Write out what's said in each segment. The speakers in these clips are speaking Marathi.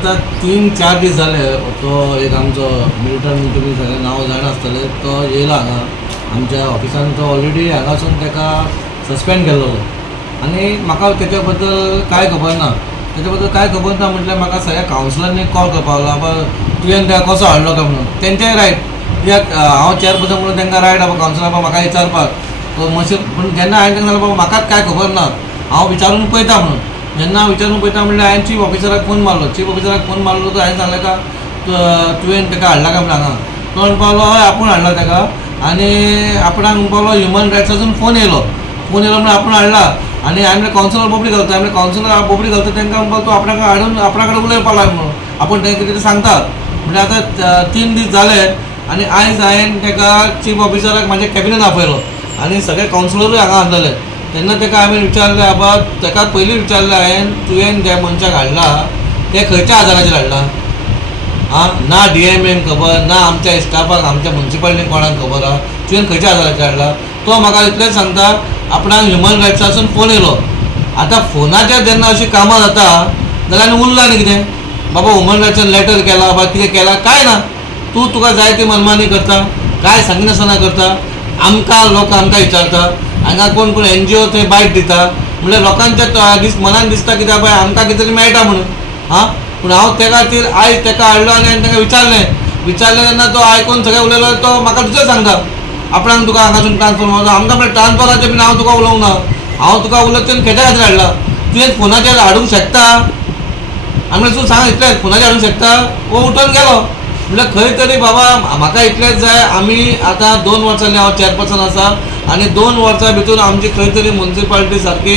आता 3-4 दीस जाले तो एक आमचो मिलिटंट तुमी सगळे नांव जाण आसतले तो येयला हांगा आमच्या ऑफिसान तो ऑलरेडी हांगासून ताका सस्पेंड केल्लो आनी म्हाका तेच्या बद्दल कांय खबर ना म्हटल्यार म्हाका सगळ्या कावन्सिलरांनी कॉल करपाक लागलो तुवें त्या कसो हाडलो काय म्हणून तेंचेय रायट कित्याक हांव चेअरपर्सन म्हणून तांकां रायट आसा कावन्सिलर म्हाका विचारपाक मातशें पूण जेन्ना हांवें तांकां सांगलें बाबा म्हाकाच कांय खबर ना हांव विचारून पळयता म्हणून जेन्ना विचारून पळयता म्हणल्यार हांवें चीफ ऑफिसराक फोन मारलो तो हांवें सांगलें का तुवें ताका हाडला काय म्हणून हांगा तो म्हणपाक हय आपूण हाडला ताका आनी आपणाक म्हणपाक ह्युमन रायट्सासून फोन येयलो म्हणून आपूण हाडला आनी हांवें कावन्सिलर बोबडी घालता तांकां म्हणपाक तूं आपणा हाडून आपणा कडेन उलयपाक लाग म्हणून आपूण तें कितें सांगता म्हणजे आतां 3 दीस जाले आनी आयज हांवें ताका चीफ ऑफिसराक म्हाज्या कॅबिनेट आपयलो आनी सगळे कावन्सिलरूय हांगा हाडलेले तेन्ना ताका हांवें विचारलें बाबा ताका पयलीं विचारलें हांवें तुवें ज्या मनशाक हाडला ते खंयच्या आदाराचेर हाडला ना DMAक खबर ना आमच्या स्टाफाक आमच्या म्युनिसिपालिटीक कोणाक खबर आहा तुवें खंयच्या आदाराचेर हाडला तो म्हाका इतलेंच सांगता आपणाक ह्युमन रायट्सासून फोन येयलो आतां फोनाचेर जेन्ना अशीं कामां जाता जाल्यार आनी उरलां न्ही कितें बाबा ह्युमन रायट्सान लॅटर केला बा कितें केला काय ना तुका जाय ती मनमानी करता काय सांगनासतना करता आमकां लोक आमकां विचारता हांगा कोण NGO थंय बायट दिता म्हणल्यार लोकांच्या मनान दिसता कित्याक बाय आमकां कितें तरी मेळटा म्हणून पूण हांव त्या खातीर आयज ताका हाडलो आनी हांवें ताका विचारलें तेन्ना तो आयकून सगळें उलयलो तो म्हाका दुसरें सांगता आपणाक तुका हांगासून ट्रान्सफर मारलो आमकां म्हणल्यार ट्रान्सफराचें बीन हांव तुका उलोवंक ना हांव तुका उलयता तेन्ना खेच्या खातीर हाडला तुवें फोनाचेर हाडूंक शकता आमी तूं सांग इतलें फोनाचेर हाडूंक शकता वो उठून गेलो म्हणल्यार खंय तरी बाबा म्हाका इतलेंच जाय आमी आतां 2 वर्सां जालीं हांव चेअरपर्सन आसा आनी 2 वर्सां भितर आमची खंय तरी म्युनिसिपालिटी सारकी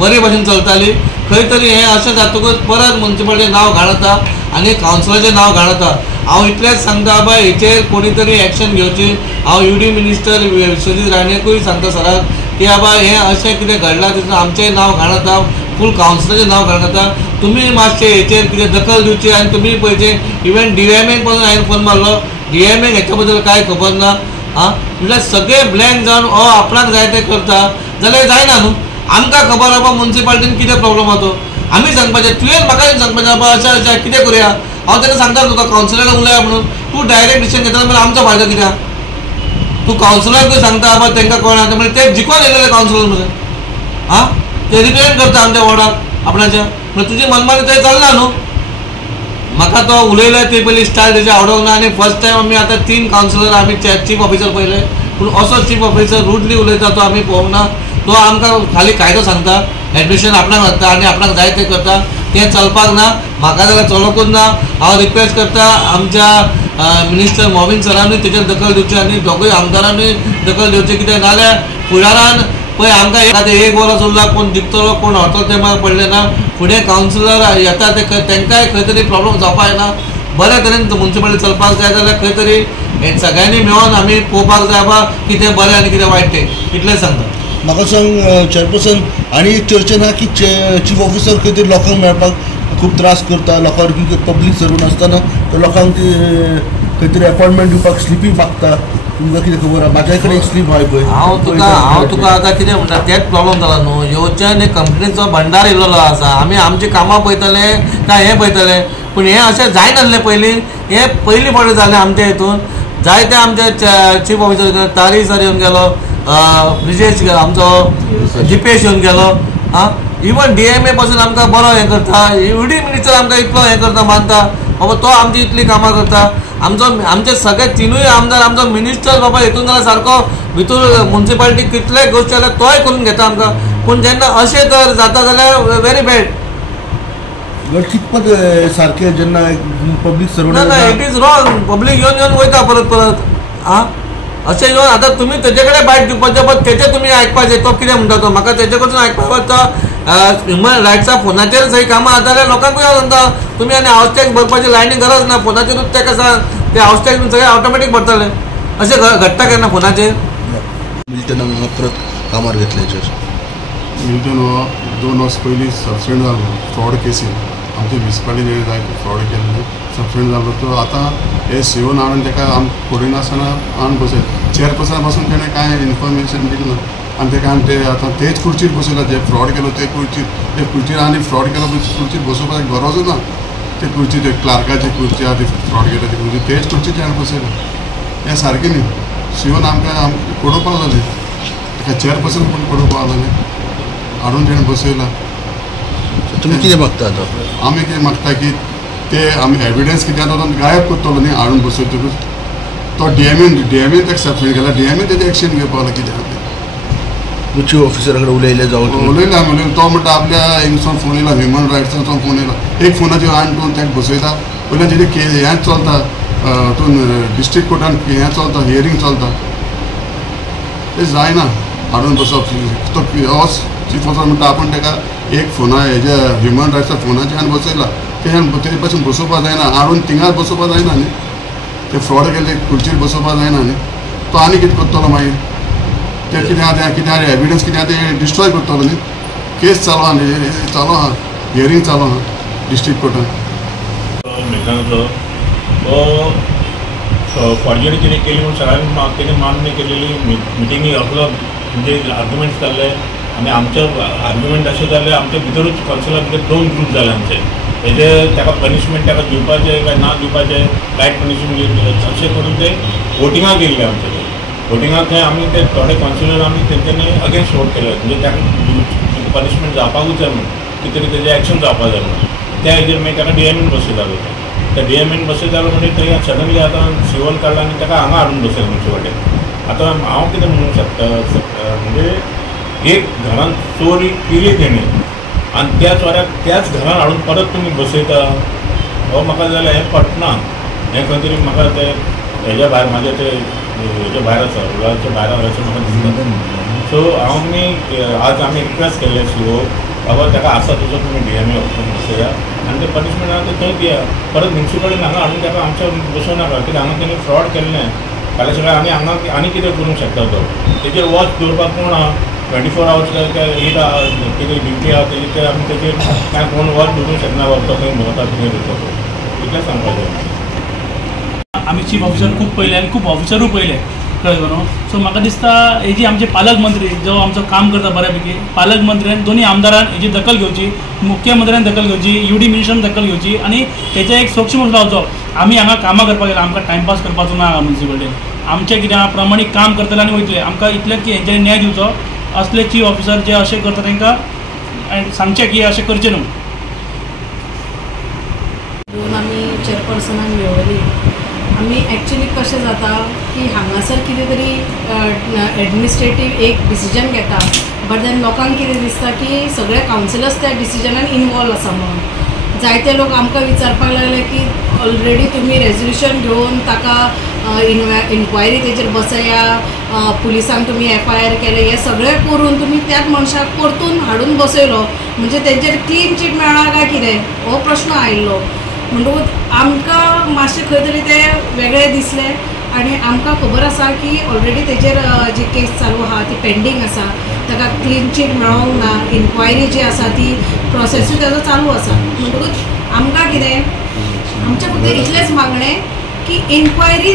बरे भशेन चलताली खंय तरी हें अशें जातकूच परत म्युनिसिपालिटी नांव घाणता आनी कावन्सिलराचें नांव घाणता हांव इतलेंच सांगता बाय हेचेर कोणी तरी एक्शन घेवची हांव UD मिनिस्टर विश्वजीत राणेकूय सांगता सराक की बाबा हें अशें कितें घडलां तितून आमचें नांव घाणता फूल कावन्सिलराचें नांव घाणता तुमी मातशें हेचेर कितें दखल दिवची आनी तुमी पळयचें इवन DMAक पासून हांवें फोन मारलो DMAक हेच्या बद्दल कांय खबर ना म्हणल्यार सगळे ब्लँक जावन आपणाक जाय तें करता जाल्यार जायना न्हू आमकां खबर आहा म्युनिसिपालिटीन कितें प्रॉब्लम आहा तो आमी सांगपाचें तुवें म्हाका सांगपाचें बाबा अशें कितें करुया हांव ताका सांगता तुका कावन्सिलराक उलया म्हणून तूं डायरेक्ट डिसिजन घेतला जाल्यार आमचो फायदो कित्याक तूं कावन्सिलराकूय सांगता बाबा तांकां कळना म्हणजे ते जिखून येयलेले कावन्सिलर मरे ते रिप्रेझेंट करता आमच्या वॉर्डाक आपणाच्या म्हणजे तुजी मनमानी थंय चलना न्हू म्हाका तो उलयलो ते पयलीं स्टायल तेजे आवडोंक ना आनी फर्स्ट टायम आमी आतां 3 कावन्सिलर आमी चीफ ऑफिसर पळयले पूण असो चीफ ऑफिसर रुडली उलयता तो आमी पळोवंक ना तो आमकां खाली कायदो सांगता एडमिशन आपणाक घालता आनी आपणाक जाय तें करता तें चलपाक ना म्हाका जाल्यार चलोकूच ना हांव रिक्वेस्ट करता आमच्या मिनिस्टर मॉविन सरांनी तेचेर दखल दिवची आनी दोगूय आमदारांनी दखल दिवची कित्याक नाल्यार फुडारान पळय आमकां एक वरस उरला कोण जिखतलो कोण हरतलो तें म्हाका पडलें ना फुडें कावन्सिलर येता तेंकांय खंय तरी प्रॉब्लम जावपाक येना बऱ्या तरेन म्युनिसिपालिटी चलपाक जाय जाल्यार खंय तरी हें सगळ्यांनी मेळोन आमी पळोवपाक जाय बा कितें बरें आनी कितें वायट तें इतलेंच सांगता म्हाका सांग चेअरपर्सन आनी एक चर्चा ना की चीफ ऑफिसर खंय तरी लोकांक मेळपाक खूब त्रास करता लोकांक पब्लीक सर्वंट आसतना तो लोकांक खंय तरी अपॉयंटमेंट दिवपाक स्लिपी मागता तुमकां कितें खबर आहा म्हाज्या कडेन एक स्लीप आहा पळय हांव तुका आतां कितें म्हणटा तेच प्रॉब्लम जाला न्हू येवचे आनी कंपनीचो भंडार इल्लो आसा आमी आमची कामां पळयतले काय हें पळयतले पूण हें अशें जायनासलें पयलीं हें पयलीं फावटी जालें आमच्या हितून जायते आमचे चीफ ऑफिसर तारी सर येवन गेलो ब्रिजेश आमचो जिपेश येवन गेलो इवन DMA पासून आमकां बरो हें करता UD मिनिस्टर आमकां इतलो हें करता मानता बाबा तो आमची इतली कामां करता आमचे सगळे 3य आमदार आमचो मिनिस्टर बाबा हितून जाल्यार सारको भितर म्युनिसिपालिटी कितलेय गोश्टी जाल्यार तोय करून घेता आमकां पूण जेन्ना अशें तर जाता जाल्यार व्हेरी बॅड कितपत सारकें जेन्ना पब्लीक सर्वंट ना इट इज रॉंग पब्लीक येवन वयता परत अशें येवन आतां तुमी तेजे कडेन बायट दिवपाचें बट तेजें तुमी आयकपाचें तो कितें म्हणटा तो म्हाका तेजे कडसून आयकपाक तो ह्युमन रायट्सा फोनाचेर सही कामां जाता जाल्यार लोकांकूय सांगता तुमी आनी हावस टॅक्स भरपाची लायनी गरज ना फोनाचेरूच ताका सांग ते हावस टॅक्स सगळे ऑटोमॅटीक भरतले अशें घडटा केन्ना फोनाचेर मिल्टनाक परत कामार घेतल्याचेर मिल्टन हो 2 वर्स पयलीं सस्पेंड जाल्लो फ्रॉड केसीन आमच्या म्युनिसिपालिटीन जायते फ्रॉड केल्ले सस्पेंड जाल्लो तो आतां हे सिओन हाडून ताका फुडें नासतना हाडून बसयले चेअरपर्सना पासून ताणें कांय इन्फॉर्मेशन दिलें ना आनी ताका आनी ते आतां तेच खुर्चीर बसयला जे फ्रॉड केलो ते खुर्चीर आनी फ्रॉड केलो खुर्चीर बसोवपाक गरजूच ना ते खुर्ची ते क्लार्काची खुर्ची आहा ती फ्रॉड गेटाची खुर्ची तेच खुर्चीचेर हांवें बसयला हें सारकें न्ही शिवून आमकां पडोवपाक लागलें ताका चेअरपर्सन पूण पडोवपाक लागलें हाडून तेणें बसयला तुमी कितें मागता आतां आमी कितें मागता की ते आमी एविडन्स कितें आसा तो गायब करतलो न्ही हाडून बसयतकूच तो डीएमीन ताका सस्पेंड केला डीएमीन तेजें एक्शन घेवपाक लागला कितें आहा तें चीफ ऑफिसरा कडेन उलयले जावं उलयला आमी उलयला तो म्हणटा आपल्या हिंगसून फोन येयला ह्युमन रायट्साचो फोन येयला एक फोनाचेर आणून ताका बसयता पयलीं तेजें हें चलता हातून डिस्ट्रिक्ट कोर्टान हें चलता हियरींग चलता तें जायना हाडून बसप तो चीफ ऑफिसर म्हणटा आपूण ताका एक फोना हेज्या ह्युमन रायट्सा फोनाचेर हांवें बसयला ते पासून बसोवपाक जायना हाडून थिंगार बसोवपाक जायना न्ही ते फ्रॉड केल्ले खुर्चीर बसोवपाक जायना न्ही तो आनी कितें करतलो मागीर ते कितें आहा कितें आहा एविडन्स कितें आहा ते डिस्ट्रॉय करतलो न्ही केस चालू आहा न्ही चालू आहा हियरींग चालू आहा डिस्ट्रिक्ट कोर्टान मिल्टनाचो तो फॉर्जरी कितें केली म्हूण सगळ्यांनी तेणी मान्य केलेली मिटिंगी आपलो म्हणजे आर्ग्युमेंट्स जाल्ले आनी आमचे आर्ग्युमेंट अशें जाल्ले आमचे भितरूच कावन्सिला भितर 2 ग्रूप जाले आमचे हेजे ताका पनिशमेंट ताका दिवपाचें काय ना दिवपाचें लायट पनिशमेंट अशें करून ते वोटिंगाक गेल्ले आमचे ते वोटिंगाक थंय आमी ते थोडे कावन्सिलर आमी तेंच्यांनी अगेन्स्ट वोट केले म्हणजे ताका पनिशमेंट जावपाकूच जाय म्हणून कितें तरी तेजें एक्शन जावपाक जाय म्हणून त्या हेजेर मागीर ताका डीएमीन बसयतालो त्या डीएमीन बसयतालो म्हणजे थंय सडनली आतां सिवल काडला आनी ताका हांगा हाडून बसयलें आमचे कडेन आतां हांव कितें म्हणूंक शकता म्हणजे एक घरान चोरी केली तेणी आनी त्या चोऱ्याक त्याच घरान हाडून परत तुमी बसयता हो म्हाका जाल्यार हें पटना हें खंय तरी म्हाका ते हेज्या भायर म्हाजे ते हेजे भायर आसा रुलाच्या भायर आसा अशें म्हाका दिसता सो आमी आज आमी रिक्वेस्ट केल्ले सीओ बाबा ताका आसा तुजो तुमी डीएमए ऑफिसान बसया आनी ते पनिशमेंट आहा तें थंय दिया परत म्युन्सिपलीन हांगा हाडून ताका आमच्या बसोवं नाका कित्याक हांगा तेणी फ्रॉड केल्लें फाल्यां सगळें आमी हांगा आनी कितें करूंक शकता तो तेजेर वॉच दवरपाक कोण आहा 24 hours काय 8 hours कितें ड्युटी आहा तेजी ते आमी तेजेर कांय कोण वॉच दवरूंक शकना बाबा तो खंय भोंवता कितें करता तो इतलें सांगपाचें आमी चीफ ऑफिसर खूब पयले आनी खूब ऑफिसरूय पयले कळ्ळें न्हू सो म्हाका दिसता हेजी आमचे पालक मंत्री जो आमचो काम करता बऱ्यापैकी पालक मंत्र्यान दोन्ही आमदारान हेजी दखल घेवची मुख्यमंत्र्यान दखल घेवची UD मिनिस्टरान दखल घेवची आनी तेचे एक सूक्ष्म रावचो आमी हांगा कामां करपाक गेला आमकां टायमपास करपाचो ना म्युन्सिपालिटीन आमचें कितें आहा प्रमाणीक काम करतले आनी वयतले आमकां इतलें की हेंचेर न्याय दिवचो असले चीफ ऑफिसर जे अशें करता तांकां सांगचें की अशें करचें न्हू आमी चेअरपर्सनाक मेळ्ळी आमी एक्चुली कशें जाता की हांगासर कितें तरी एडमिनिस्ट्रेटीव एक डिसिजन घेता बट देन लोकांक कितें दिसता की सगळे कावन्सिलर्स त्या डिसिजनान इनवॉल्व आसा म्हणून जायते लोक आमकां विचारपाक लागले की ऑलरेडी तुमी रेजोल्युशन घेवन ताका इन्क्वायरी तेजेर बसया पुलिसांक तुमी FIR केले हे सगळें करून तुमी त्याच मनशाक परतून हाडून बसयलो म्हणजे तेंचेर क्लीन चीट मेळ्ळा काय कितें हो प्रश्न आयिल्लो म्हणटकूच आमकां मातशें खंय तरी तें वेगळें दिसलें आनी आमकां खबर आसा की ऑलरेडी तेजेर जी केस चालू आहा ती पेंडींग आसा ताका क्लीन चीट मेळोंक ना इन्क्वायरी जी आसा ती प्रोसेसूय तेजो चालू आसा म्हणटकूच आमकां कितें आमचें फक्त इतलेंच मागणें की इन्क्वायरी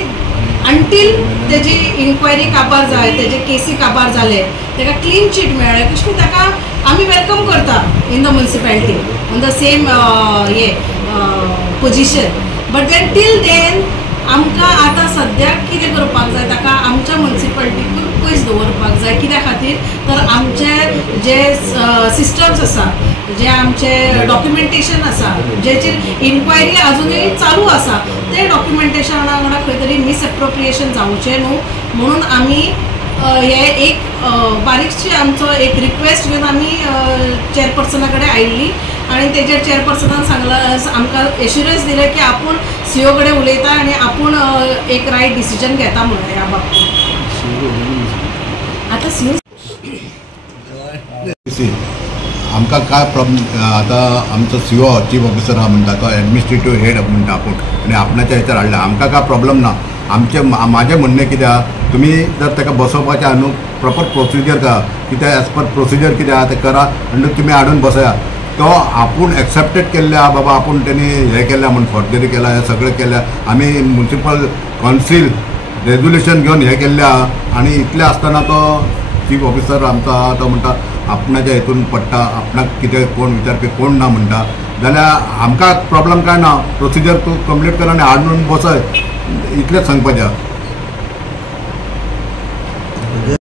अंटील तेजी इन्क्वायरी काबार जाय तेजे केसी काबार जाले ताका क्लीन चीट मेळ्ळें तशें ताका आमी वेलकम करता in the municipality on the same position but then till then आमकां आतां सद्याक कितें करपाक जाय ताका आमच्या म्युन्सिपालिटीकूच पयस दवरपाक जाय कित्या खातीर तर आमचे जे सिस्टम्स आसा जे आमचे डॉक्युमेंटेशन आसा जेचेर इन्क्वायरी आजुनूय चालू आसा ते डॉक्युमेंटेशना वांगडा खंय तरी मिसएप्रोप्रिएशन जावचें न्हू म्हणून आमी हे एक बारीकशी आमचो एक रिक्वेस्ट घेवन आमी चेअरपर्सना कडेन आयिल्ली आनी तेजेर चेअरपर्सनान सांगलां आमकां एश्युरन्स दिलें की आपूण सीओ कडेन उलयता आनी आपूण एक रायट डिसिजन घेता म्हणून ह्या बाबतींत आतां सीओ आमकां काय प्रॉब्लेम आतां आमचो सीओ चीफ ऑफिसर आहा म्हणटा तो एडमिनिस्ट्रेटीव हेड म्हणटा आपूण आनी आपणाच्या हेचेर हाडला आमकां काय प्रॉब्लेम ना म्हाजें म्हणणें कितें आहा तुमी जर ताका बसोवपाचें आहा न्हू प्रॉपर प्रोसिजर का कित्याक एज पर प्रोसिजर कितें आहा तें करा आनी तुमी हाडून बसया तो आपूण एक्सेप्टेड केल्ले आहा बाबा आपूण तेणी हें केल्या म्हणून फॉर्जरी केला हें सगळें केल्या आमी म्युन्सिपल कावन्सील रेजोल्युशन घेवन हें केल्लें आहा आनी इतलें आसतना तो चीफ ऑफिसर आमचो आहा तो म्हणटा आपणाच्या हितून पडटा आपणाक कितें कोण विचारपी कोण ना म्हणटा जाल्यार आमकां प्रॉब्लम काय ना, प्रोसिजर तूं कंप्लीट कर आनी हाडून बसय, इतलेंच सांगपाचें.